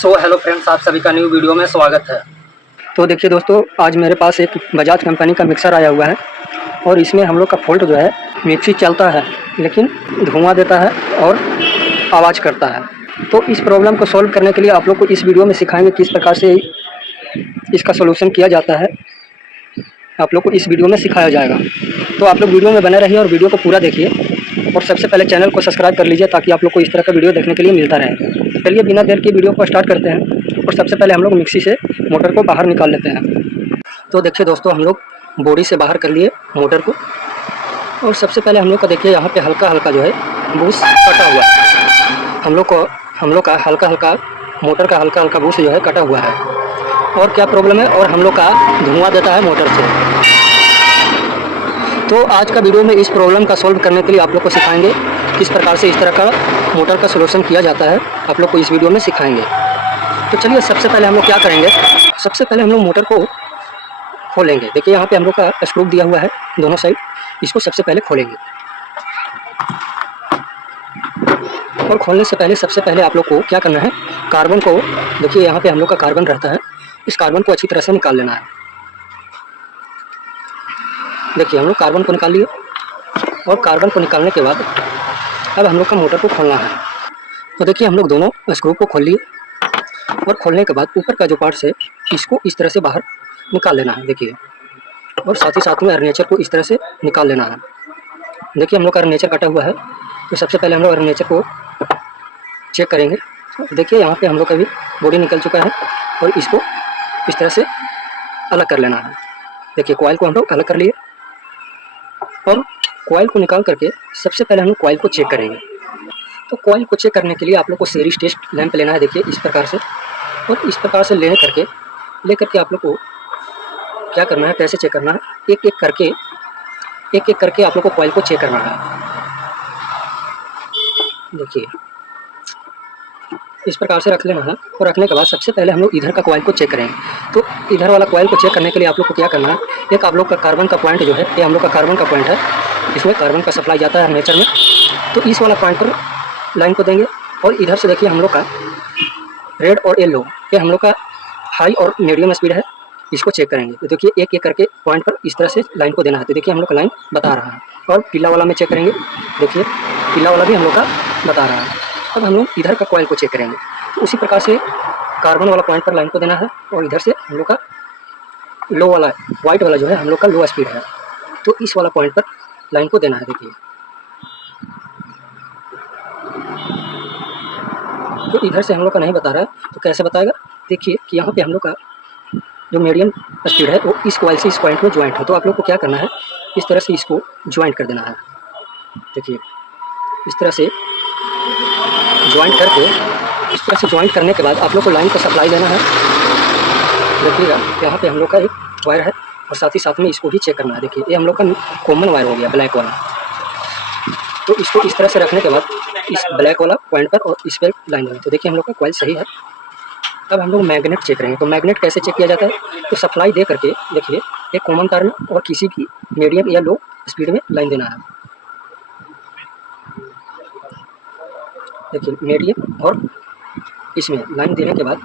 So hello friends, आप सभी का न्यू वीडियो में स्वागत है। तो देखिए दोस्तों, आज मेरे पास एक बजाज कंपनी का मिक्सर आया हुआ है और इसमें हम लोग का फॉल्ट जो है, मिक्सी चलता है लेकिन धुआं देता है और आवाज़ करता है। तो इस प्रॉब्लम को सॉल्व करने के लिए आप लोग को इस वीडियो में सिखाएंगे किस प्रकार से इसका सोल्यूशन किया जाता है। आप लोग को इस वीडियो में सिखाया जाएगा, तो आप लोग वीडियो में बने रहिए और वीडियो को पूरा देखिए और सबसे पहले चैनल को सब्सक्राइब कर लीजिए ताकि आप लोग को इस तरह का वीडियो देखने के लिए मिलता रहे। तो चलिए बिना देर के वीडियो को स्टार्ट करते हैं और सबसे पहले हम लोग मिक्सी से मोटर को बाहर निकाल लेते हैं। तो देखिए दोस्तों, हम लोग बॉडी से बाहर कर लिए मोटर को और सबसे पहले हम लोग का देखिए यहाँ पे हल्का हल्का जो है बूस कटा हुआ है। हम लोग का हल्का हल्का मोटर का हल्का हल्का बूस जो है कटा हुआ है। और क्या प्रॉब्लम है, और हम लोग का धुआं देता है मोटर से। तो आज का वीडियो में इस प्रॉब्लम का सॉल्व करने के लिए आप लोग को सिखाएंगे किस प्रकार से इस तरह का मोटर का सोल्यूशन किया जाता है। आप लोग को इस वीडियो में सिखाएंगे। तो चलिए सबसे पहले हम लोग क्या करेंगे, सबसे पहले हम लोग मोटर को खोलेंगे। देखिए यहाँ पे हम लोग का स्क्रू दिया हुआ है दोनों साइड, इसको सबसे पहले खोलेंगे। और खोलने से पहले सबसे पहले आप लोग को क्या करना है, कार्बन को, देखिए यहाँ पे हम लोग का कार्बन रहता है, इस कार्बन को अच्छी तरह से निकाल लेना है। देखिए हम लोग कार्बन को निकाल लिए और कार्बन को निकालने के बाद अब हम लोग का मोटर को खोलना है। तो देखिए हम लोग दोनों स्क्रू को खोल लिए और खोलने के बाद ऊपर का जो पार्ट है इसको इस तरह से बाहर निकाल लेना है। देखिए, और साथ ही साथ में अर्नेचर को इस तरह से निकाल लेना है। देखिए हम लोग का अर्नेचर कटा हुआ है, तो सबसे पहले हम लोग अर्नेचर को चेक करेंगे। देखिए यहाँ पे हम लोग का भी बॉडी निकल चुका है और इसको इस तरह से अलग कर लेना है। देखिए कॉइल को हम लोग अलग कर लिए और कॉइल को निकाल करके सबसे पहले हम लोग कॉइल को चेक करेंगे। तो कॉइल को चेक करने के लिए आप लोग को सीरीज टेस्ट लैंप लेना है। देखिए इस प्रकार से, और इस प्रकार से लेकर के आप लोग को क्या करना है, कैसे चेक करना है, एक एक करके आप लोग को कॉइल को चेक करना है। देखिए इस प्रकार से रख लेना है और रखने के बाद सबसे पहले हम लोग इधर का कॉइल को चेक करेंगे। तो इधर वाला कॉइल को चेक करने के लिए आप लोग को क्या करना है, एक आप लोग का कार्बन का पॉइंट जो है, ये हम लोग का कार्बन का पॉइंट है, इसमें कार्बन का सप्लाई जाता है नेचर में। तो इस वाला पॉइंट पर लाइन को देंगे और इधर से देखिए हम लोग का रेड और येलो, ये हम लोग का हाई और मीडियम स्पीड है, इसको चेक करेंगे। तो देखिए एक एक करके पॉइंट पर इस तरह से लाइन को देना है। तो देखिए हम लोग का लाइन बता रहा है। और पीला वाला में चेक करेंगे, देखिए पीला वाला भी हम लोग का बता रहा है। अब हम लोग इधर का कॉइल को चेक करेंगे। तो उसी प्रकार से कार्बन वाला पॉइंट पर लाइन को देना है और इधर से हम लोग का लो वाला, वाइट वाला जो है हम लोग का लो स्पीड है, तो इस वाला पॉइंट पर लाइन को देना है। देखिए तो इधर से हम लोग का नहीं बता रहा है, तो कैसे बताएगा, देखिए कि यहाँ पे हम लोग का जो मीडियम स्पीड है वो इस कॉइल से इस पॉइंट में ज्वाइंट है। तो आप लोग को क्या करना है, इस तरह से इसको ज्वाइंट कर देना है। देखिए इस तरह से ज्वाइंट करके, इस तरह से ज्वाइंट करने के बाद आप लोग को लाइन का सप्लाई देना है। देखिएगा यहाँ पे हम लोग का एक वायर है और साथ ही साथ में इसको भी चेक करना है। देखिए ये हम लोग का कॉमन वायर हो गया, ब्लैक वाला। तो इसको इस तरह से रखने के बाद इस ब्लैक वाला पॉइंट पर और इस पर लाइन देना। तो देखिए हम लोग का कॉइल सही है। अब हम लोग मैग्नेट चेक करेंगे। तो मैग्नेट कैसे चेक किया जाता है, तो सप्लाई दे करके देखिए एक कॉमन तार में और किसी भी मीडियम या लो स्पीड में लाइन देना है। देखिए मीडियम और इसमें लाइन देने के बाद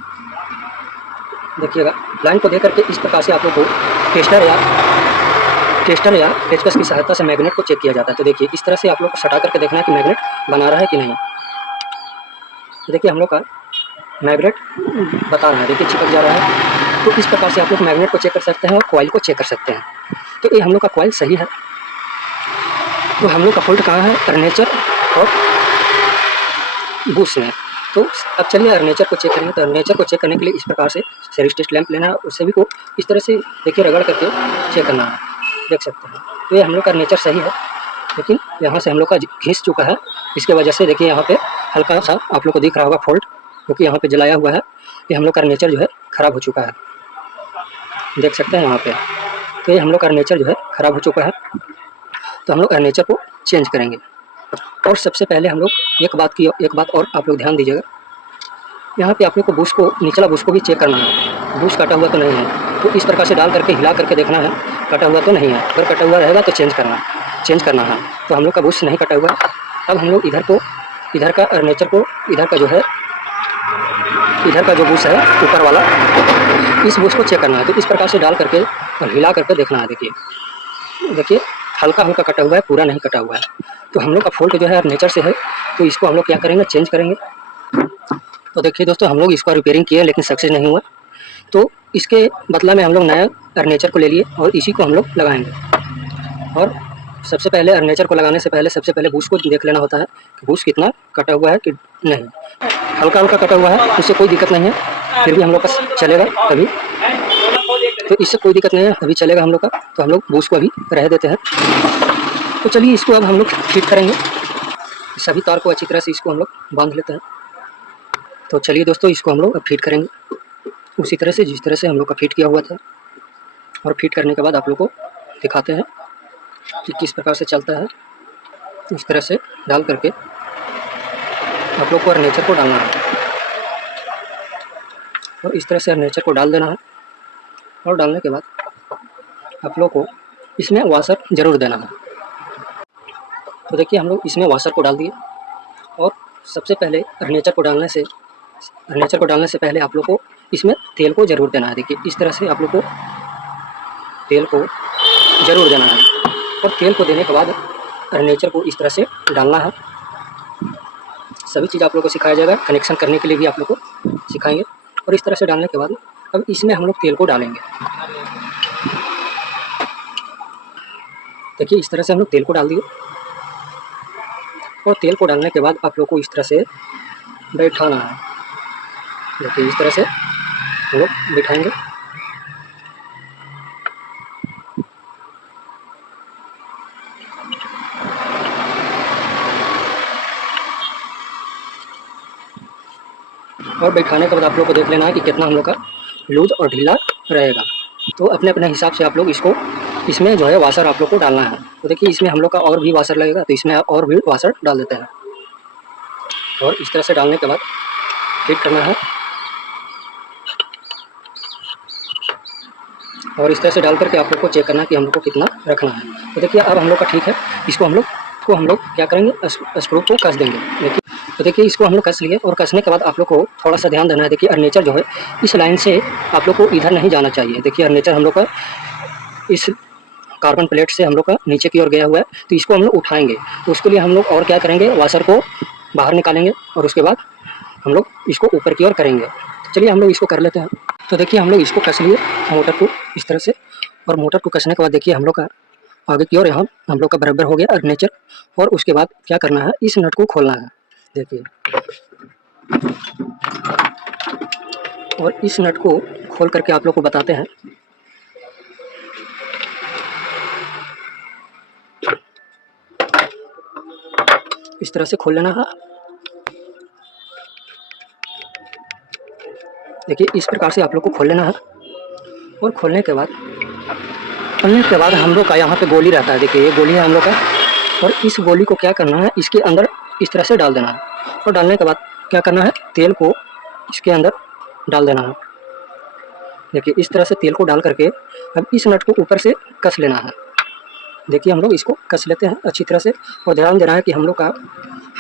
देखिएगा लाइन को दे करके इस प्रकार से आप लोग को टेस्टर या पेचकस की सहायता से मैग्नेट को चेक किया जाता है। तो देखिए इस तरह से आप लोग को सटा करके देखना है कि मैग्नेट बना रहा है कि नहीं। तो देखिए हम लोग का मैग्नेट बता रहा है, देखिए चिपक जा रहा है। तो इस प्रकार से आप लोग मैग्नेट को चेक कर सकते हैं और कॉइल को चेक कर सकते हैं। तो ये हम लोग का कॉइल सही है। तो हम लोग का फॉल्ट कहाँ है, अर्नेचर और बूस्ट में। तो अब चलिए अर्नेचर को चेक करेंगे। तो अर्नेचर को चेक करने के लिए इस प्रकार से सीरीज टेस्ट लैंप लेना है, उस सभी को इस तरह से देखिए रगड़ करके चेक करना है। देख सकते हैं तो ये हम लोग का अर्नेचर सही है, लेकिन यहाँ से हम लोग का घिस चुका है। इसके वजह से देखिए यहाँ पे हल्का सा आप लोग को दिख रहा होगा फॉल्ट, क्योंकि यहाँ पे जलाया हुआ है। ये हम लोग का अर्नेचर जो है ख़राब हो चुका है, देख सकते हैं यहाँ पे। तो ये हम लोग का अर्नेचर जो है ख़राब हो चुका है। तो हम लोग अर्नेचर को चेंज करेंगे। और सबसे पहले हम लोग एक बात और आप लोग ध्यान दीजिएगा, यहाँ पे आप लोग को बूश को, निचला बूश को भी चेक करना है, बूश कटा हुआ तो नहीं है। तो इस प्रकार से डाल करके हिला करके देखना है, कटा हुआ तो नहीं है। अगर कटा हुआ रहेगा तो चेंज करना है। तो हम लोग का बूश नहीं कटा हुआ है। अब हम लोग इधर का अर्नेचर को, इधर का जो है इधर का जो बुश है ऊपर वाला, इस बुश को चेक करना है। तो इस प्रकार से डाल करके और हिला करके देखना है। देखिए हल्का हल्का कटा हुआ है, पूरा नहीं कटा हुआ है। तो हम लोग का फॉल्ट जो है नेचर से है, तो इसको हम लोग क्या करेंगे, चेंज करेंगे। तो देखिए दोस्तों, हम लोग इसको रिपेयरिंग किए लेकिन सक्सेस नहीं हुआ, तो इसके बदला में हम लोग नया अर्नेचर को ले लिए और इसी को हम लोग लगाएंगे। और सबसे पहले अर्नेचर को लगाने से पहले सबसे पहले बूश को देख लेना होता है कि बूश कितना कटा हुआ है कि नहीं। हल्का हल्का कटा हुआ है, उससे कोई दिक्कत नहीं है, फिर भी हम लोग का चलेगा अभी। तो इससे कोई दिक्कत नहीं है, अभी चलेगा हम लोग का। तो हम लोग बूश को अभी रह देते हैं। तो चलिए इसको अब हम लोग फिट करेंगे। सभी तार को अच्छी तरह से इसको हम लोग बांध लेते हैं। तो चलिए दोस्तों, इसको हम लोग अब फिट करेंगे उसी तरह से जिस तरह से हम लोग का फिट किया हुआ था। और फिट करने के बाद आप लोग को दिखाते हैं कि किस प्रकार से चलता है। इस तरह से डाल करके आप लोग को अर्नेचर को डालना है और इस तरह से अर्नेचर को डाल देना है। और डालने के बाद आप लोग को इसमें वाशर ज़रूर देना है। तो देखिए हम लोग इसमें वाशर को डाल दिए। और सबसे पहले अर्नेचर को डालने से पहले आप लोग को इसमें तेल को ज़रूर देना है। देखिए इस तरह से आप लोग को तेल को ज़रूर देना है। और तेल को देने के बाद अर्नेचर को इस तरह से डालना है। सभी चीज़ आप लोग को सिखाया जाएगा, कनेक्शन करने के लिए भी आप लोग को सिखाएंगे। और इस तरह से डालने के बाद अब इसमें हम लोग तेल को डालेंगे। देखिए इस तरह से हम लोग तेल को डाल दिए। और तेल को डालने के बाद आप लोग को इस तरह से बैठाना है। देखिए इस तरह से हम लोग बिठाएंगे। और बैठाने के बाद आप लोग को देख लेना है कि कितना हम लोग का लूज और ढीला रहेगा। तो अपने अपने हिसाब से आप लोग इसमें जो है वाशर आप लोग को डालना है। तो देखिए इसमें हम लोग का और भी वाशर लगेगा, तो इसमें और भी वाशर डाल देते हैं। और इस तरह से डालने के बाद फिट करना है। और इस तरह से डाल करके आप लोग को चेक करना है कि हम लोग को कितना रखना है। तो देखिए अब हम लोग का ठीक है। इसको हम लोग क्या करेंगे, स्क्रू को कस देंगे। देखिए तो देखिए इसको हम लोग कस लिए। और कसने के बाद आप लोग को थोड़ा सा ध्यान देना है। देखिए अर्नेचर जो है इस लाइन से आप लोग को इधर नहीं जाना चाहिए। देखिए अर्नेचर हम लोग का इस कार्बन प्लेट से हम लोग का नीचे की ओर गया हुआ है, तो इसको हम लोग उठाएंगे। तो उसके लिए हम लोग और क्या करेंगे, वाशर को बाहर निकालेंगे और उसके बाद हम लोग इसको ऊपर की ओर करेंगे। तो चलिए हम लोग इसको कर लेते हैं। तो देखिए हम लोग इसको कस लिए मोटर को इस तरह से। और मोटर को कसने के बाद देखिए हम लोग का आगे की ओर यहाँ हम लोग का बराबर हो गया अर्नेचर। और उसके बाद क्या करना है, इस नट को खोलना है। देखिए और इस नट को खोल करके आप लोग को बताते हैं। इस तरह से खोल लेना है। देखिए इस प्रकार से आप लोग को खोल लेना है। और खोलने के बाद हम लोग का यहाँ पे गोली रहता है। देखिए ये गोली है हम लोग का। और इस गोली को क्या करना है, इसके अंदर इस तरह से डाल देना है। और डालने के बाद क्या करना है, तेल को इसके अंदर डाल देना है। देखिए इस तरह से तेल को डाल करके अब इस नट को ऊपर से कस लेना है। देखिए हम लोग इसको कस लेते हैं अच्छी तरह से। और ध्यान देना है कि हम लोग का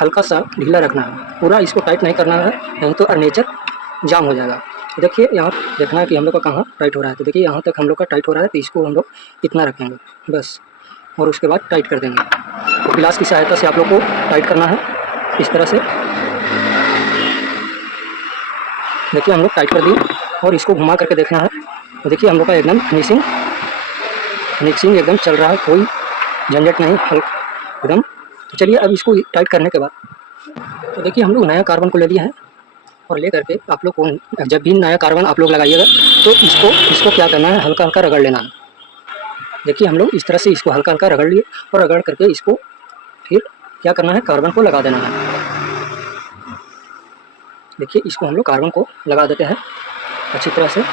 हल्का सा ढीला रखना है, पूरा इसको टाइट नहीं करना है, नहीं तो अर्नेचर जाम हो जाएगा। देखिए यहाँ देखना है कि हम लोग का कहाँ टाइट हो रहा है। तो देखिए यहाँ तक हम लोग का टाइट हो रहा है, तो इसको हम लोग इतना रखेंगे बस। और उसके बाद टाइट कर देंगे। तो गिलास की सहायता से आप लोग को टाइट करना है इस तरह से। देखिए हम लोग टाइट कर दिए। और इसको घुमा करके देखना है। तो देखिए हम लोग का एकदम फिनिशिंग एकदम चल रहा है, कोई झंझट नहीं, हल्का एकदम। तो चलिए अब इसको टाइट करने के बाद तो देखिए हम लोग नया कार्बन को ले लिए हैं। और ले करके आप लोग को जब भी नया कार्बन आप लोग लगाइएगा तो इसको क्या करना है, हल्का हल्का रगड़ लेना है। देखिए हम लोग इस तरह से इसको हल्का हल्का रगड़ लिए। और रगड़ करके इसको फिर क्या करना है, कार्बन को लगा देना है। देखिए इसको हम लोग कार्बन को लगा देते हैं अच्छी तरह से।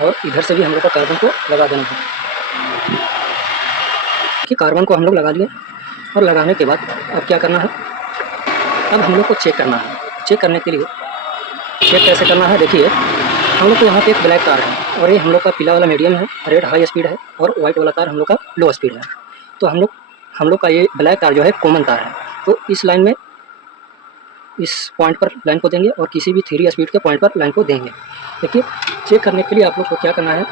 और इधर से भी हम लोग का कार्बन को लगा देना है। कि कार्बन को हम लोग लगा लिए। और लगाने के बाद अब क्या करना है, अब हम लोग को चेक करना है। चेक करने के लिए चेक कैसे करना है, देखिए हम लोग को यहाँ पे एक ब्लैक तार है और ये हम लोग का पीला वाला मीडियम है, रेड हाई स्पीड है और वाइट वाला तार हम लोग का लो स्पीड है। तो हम लोग का ये ब्लैक तार जो है कॉमन तार है। तो इस लाइन में इस पॉइंट पर लाइन को देंगे और किसी भी 3 स्पीड के पॉइंट पर लाइन को देंगे। देखिए चेक करने के लिए आप लोग को क्या करना है,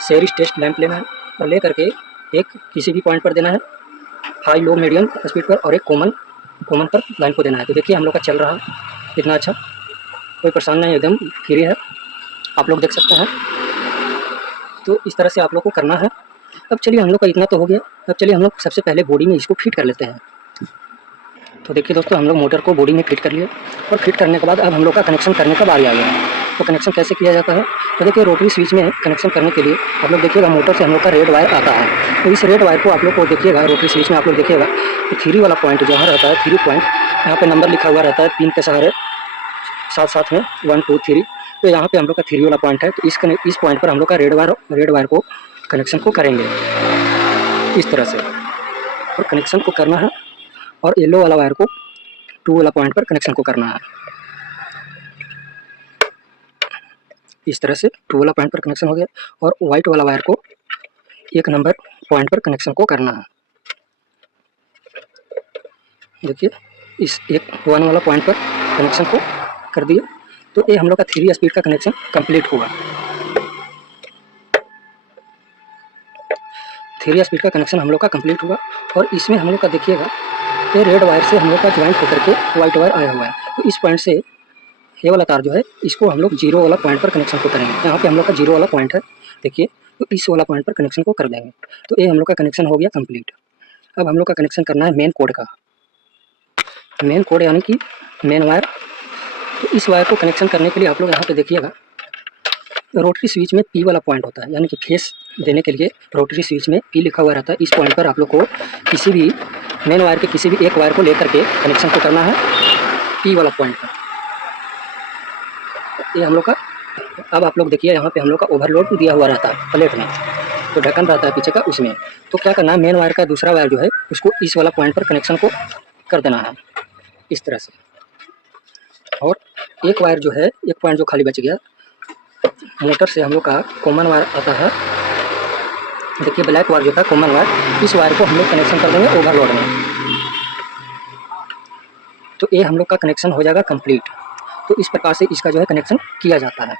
सीरीज टेस्ट लैंप लेना है और ले करके एक किसी भी पॉइंट पर देना है, हाई लो मीडियम स्पीड पर, और एक कॉमन पर लाइन को देना है। तो देखिए हम लोग का चल रहा है इतना अच्छा, कोई परेशान नहीं, एकदम फ्री है, आप लोग देख सकते हैं। तो इस तरह से आप लोग को करना है। अब चलिए हम लोग का इतना तो हो गया, अब चलिए हम लोग सबसे पहले बॉडी में इसको फिट कर लेते हैं। तो देखिए दोस्तों हम लोग मोटर को बॉडी में फिट कर लिए और फिट करने के बाद अब हम लोग का कनेक्शन करने का बारी आ गया है। तो कनेक्शन कैसे किया जाता है, तो देखिए रोटरी स्विच में कनेक्शन करने के लिए आप लोग देखिएगा मोटर से हम लोग का रेड वायर आता है। तो इस रेड वायर को आप लोग को देखिएगा रोटरी स्विच में आप लोग देखिएगा तो 3 वाला पॉइंट जहाँ रहता है, 3 पॉइंट यहाँ पे नंबर लिखा हुआ रहता है 3 के सहारे साथ साथ में 1 2 3। तो यहाँ पे हम लोग का 3 वाला पॉइंट है। तो इस पॉइंट पर हम लोग का रेड वायर को कनेक्शन को करेंगे इस तरह से, और कनेक्शन को करना है। और येलो वाला वायर को 2 वाला पॉइंट पर कनेक्शन को करना है इस तरह से। 2 वाला पॉइंट पर कनेक्शन हो गया और वाइट वाला वायर को 1 नंबर पॉइंट पर कनेक्शन को करना है। देखिए इस 1 वाला पॉइंट पर कनेक्शन को कर दिए। तो ये हम लोग का 3 स्पीड का कनेक्शन कंप्लीट होगा। 3 स्पीड का कनेक्शन हम लोग का कंप्लीट हुआ और इसमें हम लोग का देखिएगा ये रेड वायर से हम लोग का ज्वाइंट होकर के वाइट वायर आया हुआ है। तो इस पॉइंट से ये वाला तार जो है इसको हम लोग 0 वाला पॉइंट पर कनेक्शन को करेंगे। यहाँ पे हम लोग का 0 वाला पॉइंट है, देखिए तो इस वाला पॉइंट पर कनेक्शन को कर देंगे। तो ये हम लोग का कनेक्शन हो गया कंप्लीट। अब हम लोग का कनेक्शन करना है मेन कोड का, मेन कोड यानी कि मेन वायर। तो इस वायर को कनेक्शन करने के लिए आप लोग यहाँ पे देखिएगा रोटरी स्विच में P वाला पॉइंट होता है, यानी कि फेस देने के लिए रोटरी स्विच में P लिखा हुआ रहता है। इस पॉइंट पर आप लोग को किसी भी मेन वायर के किसी भी एक वायर को लेकर के कनेक्शन को करना है P वाला पॉइंट पर। ये हम लोग का, अब आप लोग देखिए यहाँ पे हम लोग का ओवरलोड दिया हुआ रहता है प्लेट में, तो ढक्कन रहता है पीछे का उसमें। तो क्या करना है, मेन वायर का दूसरा वायर जो है उसको इस वाला पॉइंट पर कनेक्शन को कर देना है इस तरह से। और एक वायर जो है, एक पॉइंट जो खाली बच गया, मोटर से हम लोग का कॉमन वायर आता है, देखिए ब्लैक वायर जो था कॉमन वायर, इस वायर को हम लोग कनेक्शन कर देंगे ओवरलोड में। तो ये हम लोग का कनेक्शन हो जाएगा कंप्लीट। तो इस प्रकार से इसका जो है कनेक्शन किया जाता है।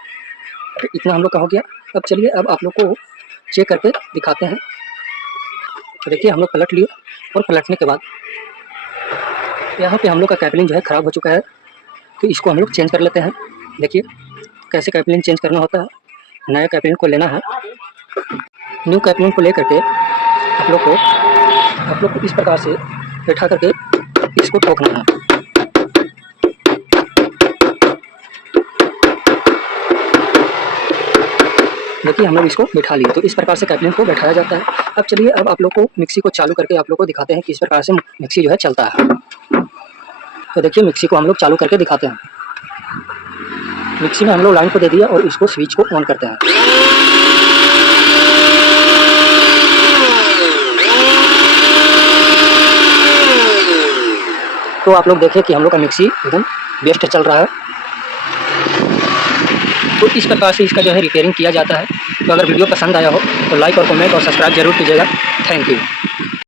तो इतना हम लोग का हो गया। अब चलिए अब आप लोग को चेक करके दिखाते हैं। तो देखिए हम लोग पलट लिए और पलटने के बाद यहाँ पे हम लोग का कैपलिंग जो है ख़राब हो चुका है, तो इसको हम लोग चेंज कर लेते हैं। देखिए कैसे कैपलिंग चेंज करना होता है। नया कैपलिंग को लेना है, न्यू कैपलिंग को लेकर के आप लोग को इस प्रकार से बैठा करके इसको ठोकना है। देखिए हम लोग इसको बैठा लिए, तो इस प्रकार से कैपलिंग को बैठाया जाता है। अब चलिए अब आप लोग को मिक्सी को चालू करके आप लोग को दिखाते हैं कि इस प्रकार से मिक्सी जो है चलता है। तो देखिए मिक्सी को हम लोग चालू करके दिखाते हैं। मिक्सी में हम लोग लाइन को दे दिया और इसको स्विच को ऑन करते हैं। तो आप लोग देखें कि हम लोग का मिक्सी एकदम बेस्ट चल रहा है। तो इस प्रकार से इसका जो है रिपेयरिंग किया जाता है। तो अगर वीडियो पसंद आया हो तो लाइक और कमेंट और सब्सक्राइब जरूर कीजिएगा। Thank you.